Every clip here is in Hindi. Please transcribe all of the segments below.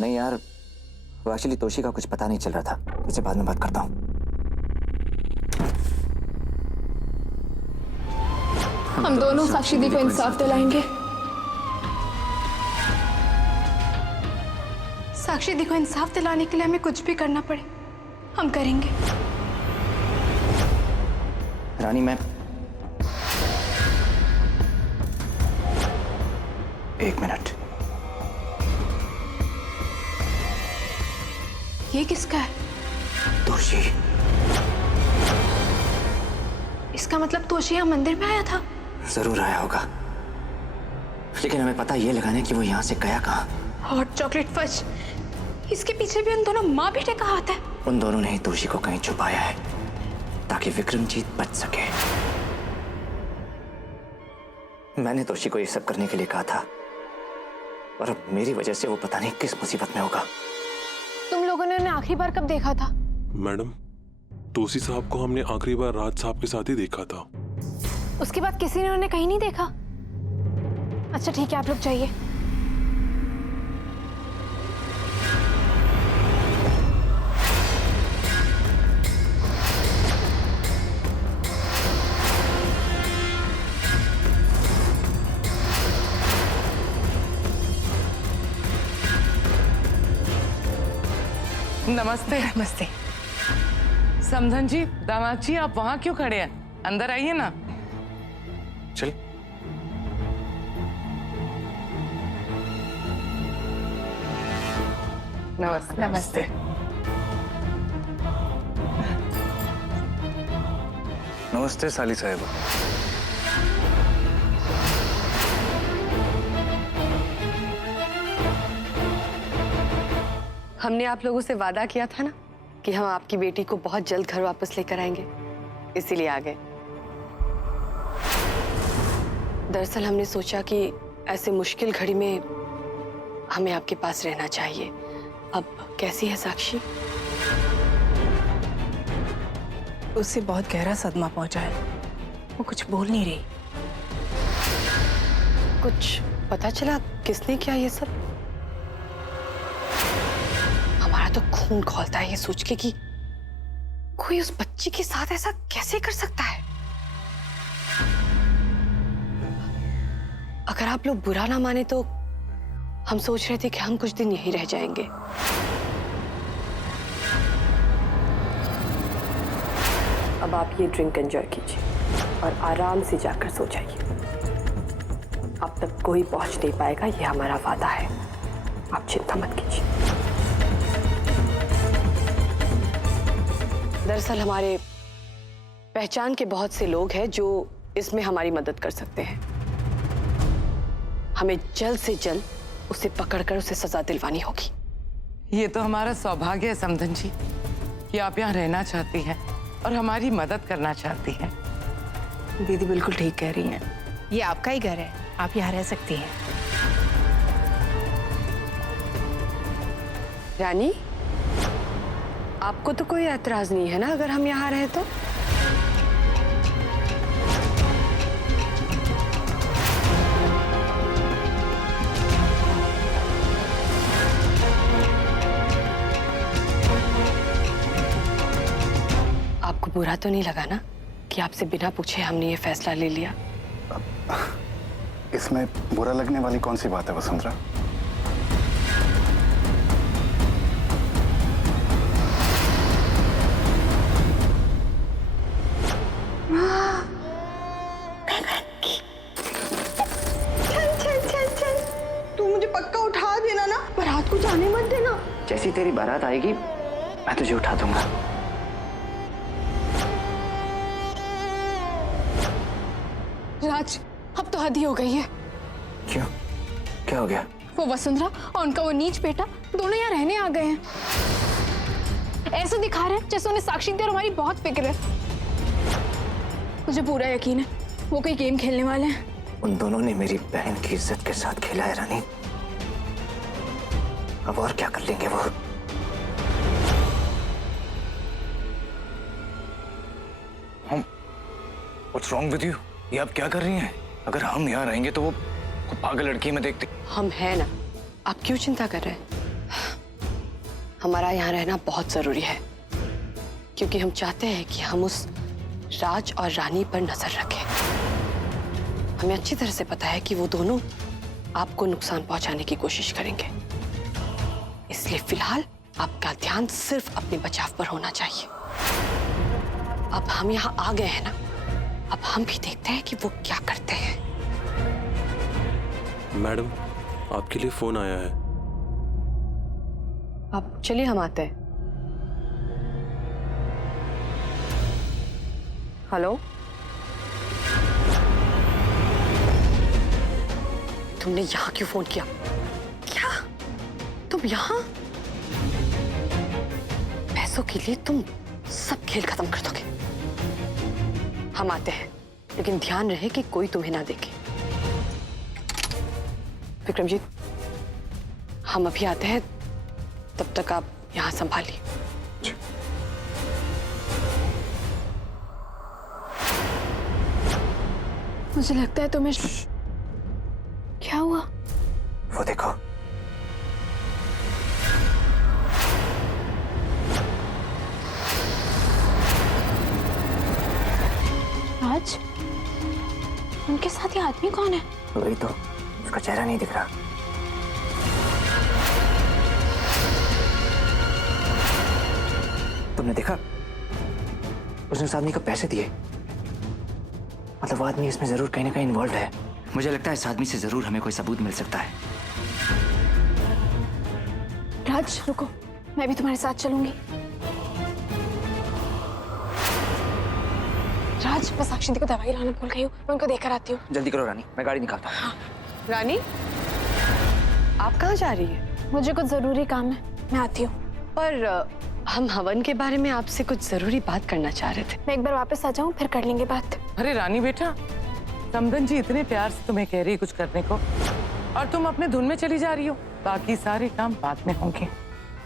नहीं यार, वो एक्चुअली तोशी का कुछ पता नहीं चल रहा था, इससे बाद में बात करता हूँ। हम दोनों साक्षी दी को इंसाफ दिलाएंगे। साक्षी दी को इंसाफ दिलाने के लिए हमें कुछ भी करना पड़े, हम करेंगे। रानी, मैं एक मिनट। ये किसका है? तोशी। इसका मतलब तोशी यहाँ मंदिर में आया था? जरूर आया होगा, लेकिन हमें पता ये लगाना है कि वो यहाँ से गया कहाँ। हॉट चॉकलेट फज, इसके पीछे भी उन दोनों माँ बेटे का हाथ है। उन दोनों ने ही तोशी को कहीं छुपाया है ताकि विक्रमजीत बच सके। मैंने तोशी को ये सब करने के लिए कहा था, और अब मेरी वजह से वो पता नहीं किस मुसीबत में होगा। तुम लोगों ने उन्हें आखिरी बार कब देखा था? मैडम, तोशी साहब को हमने आखिरी बार राज साहब के साथ ही देखा था। उसके बाद किसी ने उन्हें कहीं नहीं देखा? अच्छा ठीक है, आप लोग जाइए। नमस्ते। नमस्ते। समधन जी, दामाद जी, आप वहां क्यों खड़े हैं? अंदर आइए ना। चल। नमस्ते। नमस्ते। नमस्ते साली साहिबा। हमने आप लोगों से वादा किया था ना कि हम आपकी बेटी को बहुत जल्द घर वापस लेकर आएंगे, इसीलिए आ गए। दरअसल हमने सोचा कि ऐसे मुश्किल घड़ी में हमें आपके पास रहना चाहिए। अब कैसी है साक्षी? उससे बहुत गहरा सदमा पहुंचा है, वो कुछ बोल नहीं रही। कुछ पता चला किसने किया ये सब? हमारा तो खून खौलता है ये सोच के कि कोई उस बच्ची के साथ ऐसा कैसे कर सकता है। अगर आप लोग बुरा ना माने तो हम सोच रहे थे कि हम कुछ दिन यहीं रह जाएंगे। अब आप ये ड्रिंक एंजॉय कीजिए और आराम से जाकर सो जाइए। अब तक कोई पहुंच नहीं पाएगा, ये हमारा वादा है। आप चिंता मत कीजिए। दरअसल हमारे पहचान के बहुत से लोग हैं जो इसमें हमारी मदद कर सकते हैं। हमें जल्द से जल्द उसे पकड़कर उसे सजा दिलवानी होगी। ये तो हमारा सौभाग्य है समधन जी कि आप यहाँ रहना चाहती हैं और हमारी मदद करना चाहती हैं। दीदी बिल्कुल ठीक कह रही हैं, ये आपका ही घर है, आप यहाँ रह सकती हैं। रानी, आपको तो कोई ऐतराज नहीं है ना अगर हम यहाँ रहे तो? आपको बुरा तो नहीं लगा ना कि आपसे बिना पूछे हमने ये फैसला ले लिया? इसमें बुरा लगने वाली कौन सी बात है वसुंधरा? तू मुझे पक्का उठा देना ना, बारात को जाने मत देना। जैसी तेरी बारात आएगी मैं तुझे उठा दूंगा। राज, अब तो हद ही हो गई है। क्यों? क्या हो गया? वो वसुंधरा और उनका वो नीच बेटा दोनों यहाँ रहने आ गए हैं। ऐसे दिखा रहे हैं जैसे उन्हें साक्षी दी और हमारी बहुत फिक्र है। मुझे पूरा यकीन है वो कोई गेम खेलने वाले हैं। उन दोनों ने मेरी बहन की इज्जत के साथ खेला है रानी, अब और क्या कर लेंगे वो। What's wrong with you? ये आप क्या कर रही हैं? अगर हम यहाँ रहेंगे तो वो पागल लड़की में देखते। हम हैं ना, आप क्यों चिंता कर रहे हैं? हमारा यहाँ रहना बहुत जरूरी है, क्योंकि हम चाहते हैं कि हम उस राज और रानी पर नजर रखें। हमें अच्छी तरह से पता है कि वो दोनों आपको नुकसान पहुंचाने की कोशिश करेंगे, इसलिए फिलहाल आपका ध्यान सिर्फ अपने बचाव पर होना चाहिए। अब हम यहाँ आ गए हैं ना, अब हम भी देखते हैं कि वो क्या करते हैं। मैडम, आपके लिए फोन आया है। अब चलिए हम आते हैं। हेलो, तुमने यहाँ क्यों फोन किया? क्या तुम यहाँ? पैसों के लिए तुम सब खेल खत्म कर दोगे। हम आते हैं, लेकिन ध्यान रहे कि कोई तुम्हें ना देखे। विक्रमजीत, हम अभी आते हैं, तब तक आप यहाँ संभालिए। मुझे लगता है तुम्हें क्या हुआ? वो देखो। राज, उनके साथ ये आदमी कौन है? वही तो, उसका चेहरा नहीं दिख रहा। तुमने देखा? उसने उस आदमी को पैसे दिए। मतलब वो आदमी इसमें जरूर कहीं ना कहीं इन्वॉल्व है। मुझे लगता है इस आदमी से जरूर हमें कोई सबूत मिल सकता है। राज रुको, मैं भी तुम्हारे साथ चलूंगी। राज, मैं साक्षी दी को दवाई लाना भूल गई हूँ, मैं उनको देकर आती हूँ। जल्दी करो रानी, मैं गाड़ी निकालता हूँ। रानी, आप कहाँ जा रही है? मुझे कुछ जरूरी काम है, मैं आती हूँ। पर हम हवन के बारे में आपसे कुछ जरूरी बात करना चाह रहे थे। मैं एक बार वापस आ जाऊँ, फिर कर लेंगे बात। अरे रानी बेटा, समधन जी इतने प्यार से तुम्हें कह रही है कुछ करने को, और तुम अपने धुन में चली जा रही हो। बाकी सारे काम बाद में होंगे।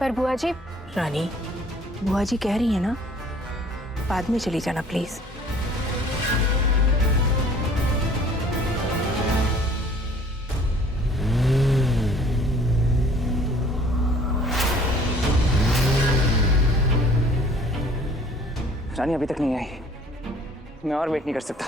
पर बुआ जी। रानी, बुआ जी कह रही है ना, बाद में चली जाना प्लीज। रानी अभी तक नहीं आई, मैं और वेट नहीं कर सकता।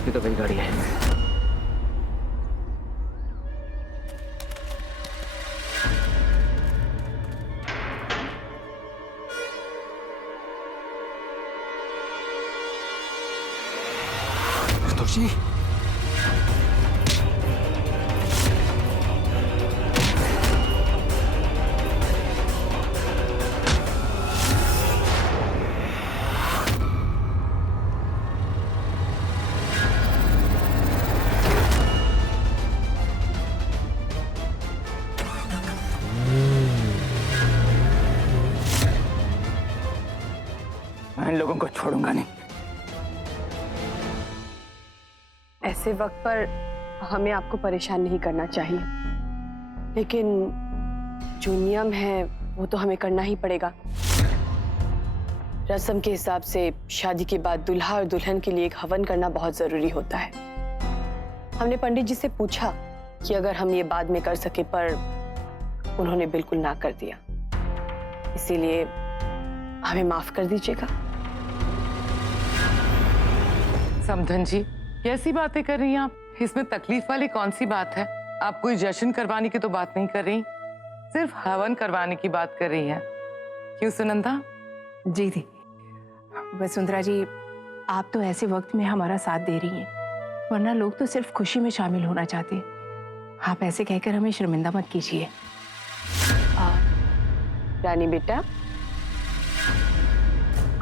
ये तो वही गाड़ी है। तुलसी, मैं इन लोगों को छोड़ूंगा नहीं। ऐसे वक्त पर हमें आपको परेशान नहीं करना चाहिए, लेकिन जो नियम है वो तो हमें करना ही पड़ेगा। रस्म के हिसाब से शादी के बाद दूल्हा और दुल्हन के लिए एक हवन करना बहुत जरूरी होता है। हमने पंडित जी से पूछा कि अगर हम ये बाद में कर सके, पर उन्होंने बिल्कुल ना कर दिया। इसीलिए हमें माफ कर दीजिएगा। समधन जी, कैसी बातें कर रही हैं आप? इसमें तकलीफ वाली कौन सी बात है? आप कोई जश्न करवाने की तो बात नहीं कर रही, सिर्फ हवन करवाने की बात कर रही हैं। क्यों सुनंदा? जी दी, वसुंधरा जी, आप तो ऐसे वक्त में हमारा साथ दे रही हैं, वरना लोग तो सिर्फ खुशी में शामिल होना चाहते हैं। आप ऐसे कहकर हमें शर्मिंदा मत कीजिए। रानी बेटा,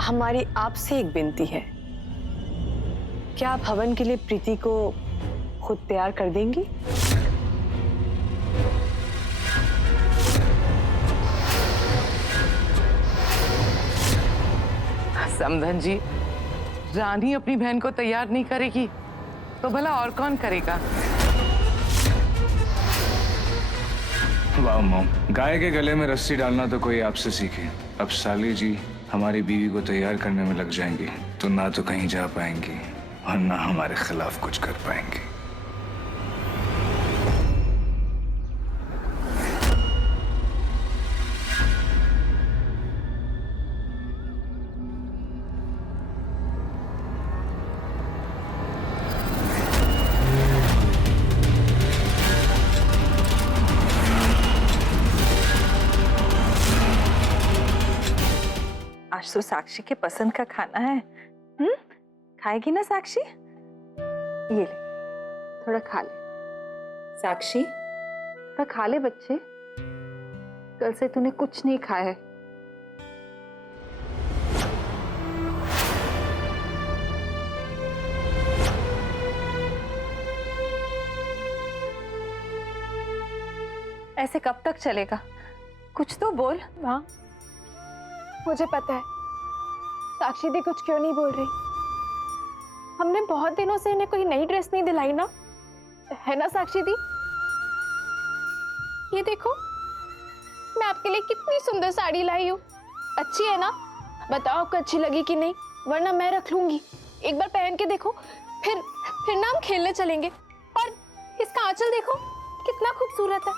हमारी आपसे एक विनती है, क्या आप हवन के लिए प्रीति को खुद तैयार कर देंगी? समधन जी, रानी अपनी बहन को तैयार नहीं करेगी तो भला और कौन करेगा? वाह मॉम, गाय के गले में रस्सी डालना तो कोई आपसे सीखे। अब साली जी हमारी बीवी को तैयार करने में लग जाएंगी तो ना तो कहीं जा पाएंगी और ना हमारे खिलाफ कुछ कर पाएंगी। आज तो साक्षी के पसंद का खाना है। खाएगी ना साक्षी? ये ले, थोड़ा खा ले। साक्षी, थोड़ा खा ले बच्चे, कल से तूने कुछ नहीं खाया है। ऐसे कब तक चलेगा? कुछ तो बोल। माँ, मुझे पता है साक्षी दी कुछ क्यों नहीं बोल रही। हमने बहुत दिनों से इन्हें कोई नई ड्रेस नहीं दिलाई ना, है ना साक्षी दी? ये देखो, मैं आपके लिए कितनी सुंदर साड़ी लाई हूँ। अच्छी है ना? बताओ आपको अच्छी लगी कि नहीं, वरना मैं रख लूंगी। एक बार पहन के देखो, फिर ना हम खेलने चलेंगे। और इसका आंचल देखो कितना खूबसूरत है।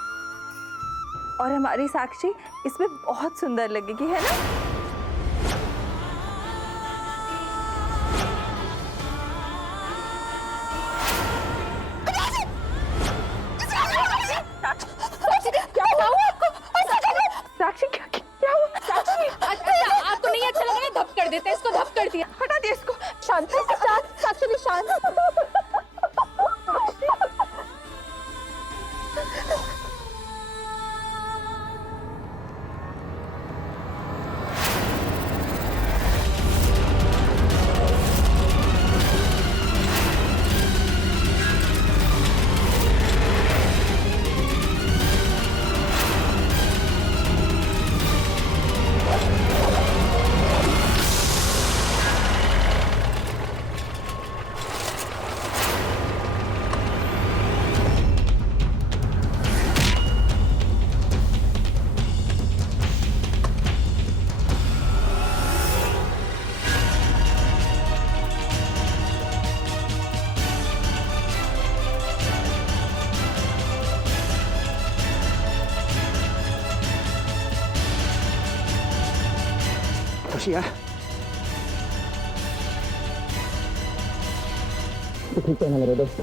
और हमारी साक्षी इसमें बहुत सुंदर लगेगी, है ना? साक्षी क्या हुआ? साक्षी, अच्छा, आपको नहीं अच्छा लगा ना, धप कर देते, इसको धप कर दिया। हटा दे इसको। शांत साक्षी शांत। खुशियाँ तो ठीक है ना मेरे दोस्त?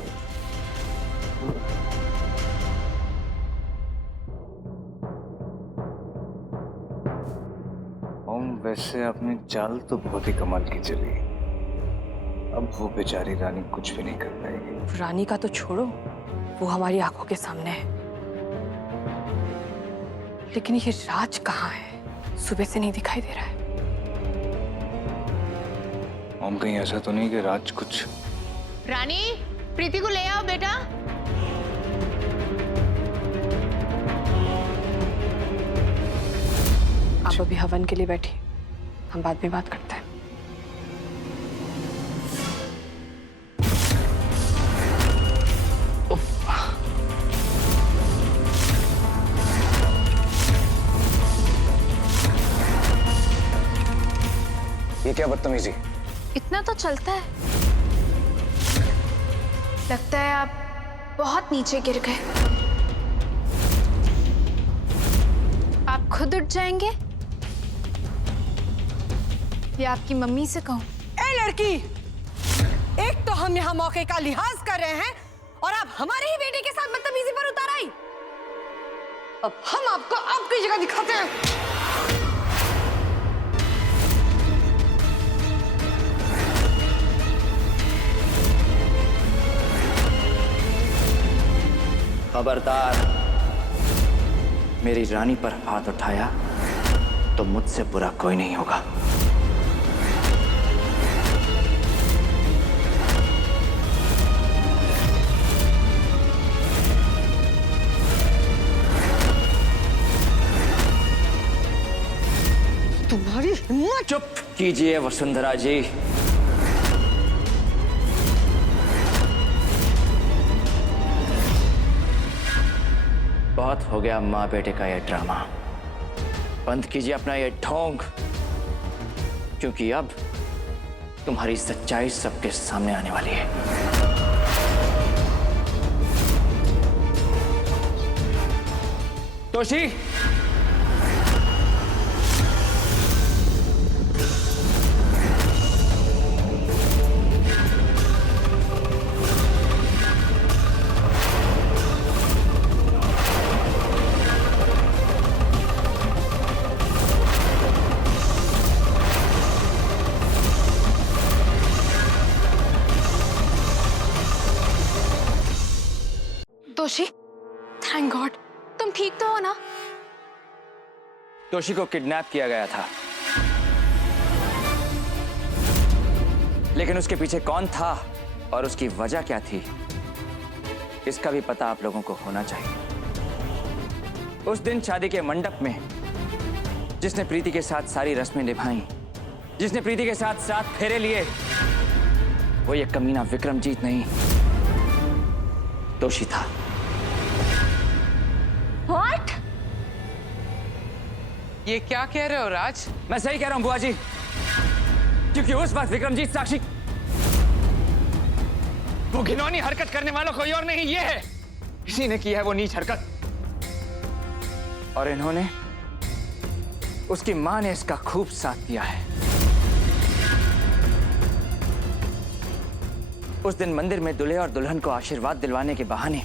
वैसे आपने चाल तो बहुत ही कमाल की चली। अब वो बेचारी रानी कुछ भी नहीं कर पाएगी। रानी का तो छोड़ो, वो हमारी आंखों के सामने है, लेकिन ये राज कहाँ है? सुबह से नहीं दिखाई दे रहा है। मॉम, कहीं ऐसा तो नहीं कि राज कुछ... रानी, प्रीति को ले आओ बेटा। आप अभी हवन के लिए बैठिए, हम बाद में बात करते हैं। ये क्या बदतमीजी? इतना तो चलता है। लगता है आप बहुत नीचे गिर गए। आप खुद उठ जाएंगे या आपकी मम्मी से कहूं? ए लड़की, एक तो हम यहाँ मौके का लिहाज कर रहे हैं और आप हमारे ही बेटे के साथ बदतमीजी पर उतर आई। अब हम आपको आपकी जगह दिखाते हैं। खबरदार, मेरी रानी पर हाथ उठाया तो मुझसे बुरा कोई नहीं होगा। चुप कीजिए वसुंधरा जी। बहुत हो गया माँ बेटे का ये ड्रामा। बंद कीजिए अपना ये ढोंग, क्योंकि अब तुम्हारी सच्चाई सबके सामने आने वाली है। तोशी, तोशी, थैंक गॉड, तुम ठीक तो हो ना? तोशी को किडनैप किया गया था, लेकिन उसके पीछे कौन था और उसकी वजह क्या थी, इसका भी पता आप लोगों को होना चाहिए। उस दिन शादी के मंडप में जिसने प्रीति के साथ सारी रस्में निभाई, जिसने प्रीति के साथ 7 फेरे लिए, वो ये कमीना विक्रमजीत नहीं, तोशी था। What? ये क्या कह रहे हो राज? मैं सही कह रहा हूं बुआ जी, क्योंकि उस वक्त विक्रमजीत साक्षी, वो घिनौनी हरकत करने वाला कोई और नहीं, ये है, इसी ने की है वो नीच हरकत। और इन्होंने, उसकी मां ने इसका खूब साथ दिया है। उस दिन मंदिर में दूल्हे और दुल्हन को आशीर्वाद दिलवाने के बहाने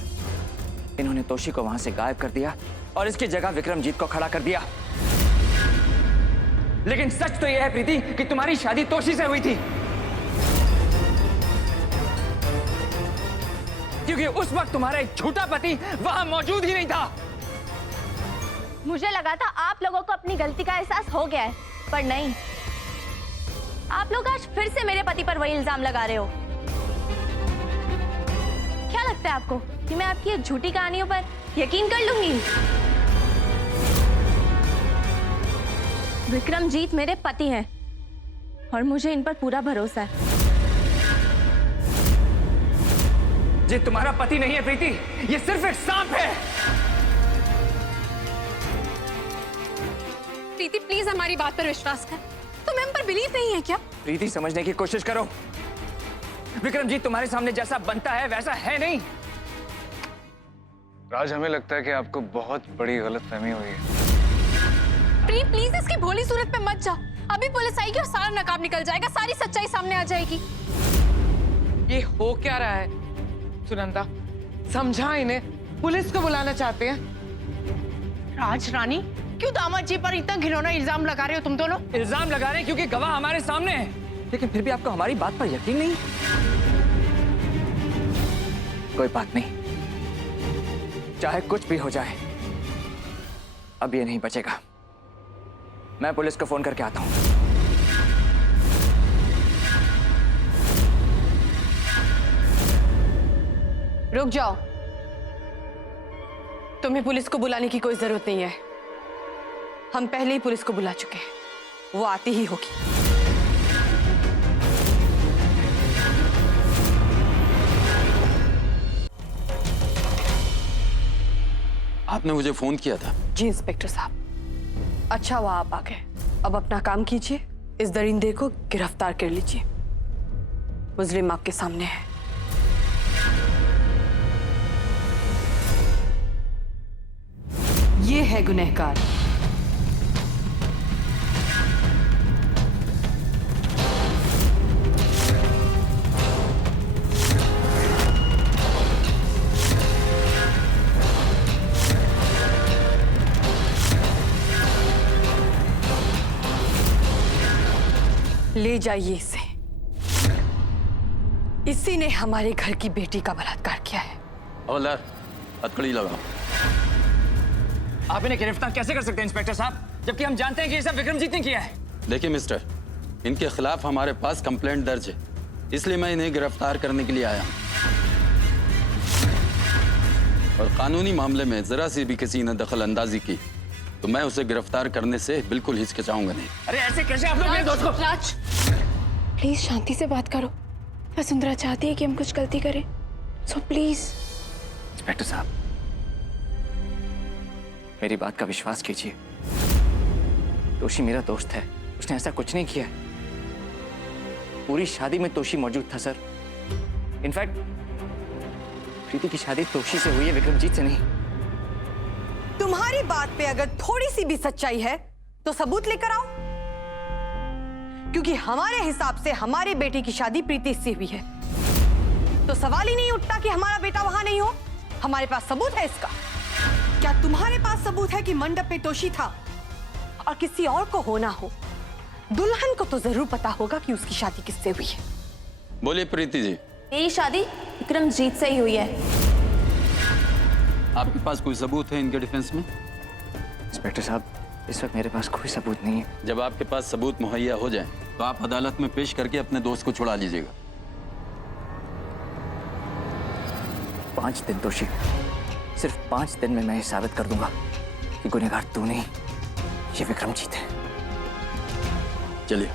इन्होंने तोशी को वहां से गायब कर दिया और इसकी जगह विक्रमजीत को खड़ा कर दिया। लेकिन सच तो यह है प्रीति कि तुम्हारी शादी तोशी से हुई थी, क्योंकि उस वक्त तुम्हारा एक झूठा पति वहां मौजूद ही नहीं था। मुझे लगा था आप लोगों को अपनी गलती का एहसास हो गया है, पर नहीं, आप लोग आज फिर से मेरे पति पर वही इल्जाम लगा रहे हो। क्या लगता है आपको कि मैं आपकी ये झूठी कहानियों पर यकीन कर लूंगी? विक्रमजीत मेरे पति हैं और मुझे इन पर पूरा भरोसा है। ये तुम्हारा पति नहीं है प्रीति, ये सिर्फ एक सांप है। प्रीति प्लीज हमारी बात पर विश्वास कर, तुम्हें हम पर बिलीव नहीं है क्या? प्रीति समझने की कोशिश करो, विक्रमजीत तुम्हारे सामने जैसा बनता है वैसा है नहीं। राज, हमें लगता है कि आपको बहुत बड़ी गलतफहमी हुई है। प्लीज इसकी भोली सूरत पे मत जा, अभी पुलिस आएगी और सारा नकाब निकल जाएगा, सारी सच्चाई सामने आ जाएगी। ये हो क्या रहा है? सुनंदा, समझा इन्हें, पुलिस को बुलाना चाहते हैं। राज रानी, क्यों दामाद जी पर इतना घिनौना इल्जाम लगा रहे हो तुम दोनों? इल्जाम लगा रहे हैं क्योंकि गवाह हमारे सामने है, लेकिन फिर भी आपको हमारी बात पर यकीन नहीं। कोई बात नहीं, चाहे कुछ भी हो जाए, अब ये नहीं बचेगा। मैं पुलिस को फोन करके आता हूं। रुक जाओ, तुम्हें पुलिस को बुलाने की कोई जरूरत नहीं है। हम पहले ही पुलिस को बुला चुके हैं, वो आती ही होगी। आपने मुझे फोन किया था? जी इंस्पेक्टर साहब, अच्छा हुआ आप आ गए। अब अपना काम कीजिए, इस दरिंदे को गिरफ्तार कर लीजिए। मुजरिम आपके सामने है। ये है गुनहगार। ले जाइए इसे। इसी ने हमारे घर की बेटी का बलात्कार किया है। हवलदार, हथकड़ी लगाओ। आप इन्हें गिरफ्तार कैसे कर सकते हैं इंस्पेक्टर साहब, जबकि हम जानते हैं कि ये सब विक्रमजीत ने किया है। देखिए मिस्टर, इनके खिलाफ हमारे पास कंप्लेंट दर्ज है, इसलिए मैं इन्हें गिरफ्तार करने के लिए आया हूं। और कानूनी मामले में जरा सी भी किसी ने दखल अंदाजी की तो मैं उसे गिरफ्तार करने से बिल्कुल हिचकिचाऊंगा नहीं। अरे ऐसे कैसे आप लोग मेरे दोस्त को? राज, प्लीज शांति से बात करो। वसुंधरा चाहती है कि हम कुछ गलती करें, सो प्लीज। इंस्पेक्टर साहब, मेरी बात का विश्वास कीजिए। तोशी मेरा दोस्त है, उसने ऐसा कुछ नहीं किया। पूरी शादी में तोशी मौजूद था सर। इनफैक्ट प्रीति की शादी तोशी से हुई है, विक्रमजीत से नहीं। तुम्हारी बात पे अगर थोड़ी सी भी सच्चाई है तो सबूत लेकर आओ, क्योंकि हमारे हिसाब से हमारे बेटे की शादी प्रीति से हुई है। तो सवाल ही नहीं उठता कि हमारा बेटा वहां नहीं हो। हमारे पास सबूत है इसका। क्या तुम्हारे पास सबूत है कि मंडप पे तोशी था? और किसी और को होना हो, दुल्हन को तो जरूर पता होगा कि उसकी शादी किससे हुई है। बोलिए प्रीति जी। मेरी शादी विक्रमजीत से ही हुई है। आपके पास कोई सबूत है इनके डिफेंस में? इंस्पेक्टर साहब, इस वक्त मेरे पास कोई सबूत नहीं है। जब आपके पास सबूत मुहैया हो जाए तो आप अदालत में पेश करके अपने दोस्त को छुड़ा लीजिएगा। 5 दिन दोषी, सिर्फ 5 दिन में मैं ये साबित कर दूंगा कि गुनहगार तू नहीं, ये विक्रमजीत है। चलिए।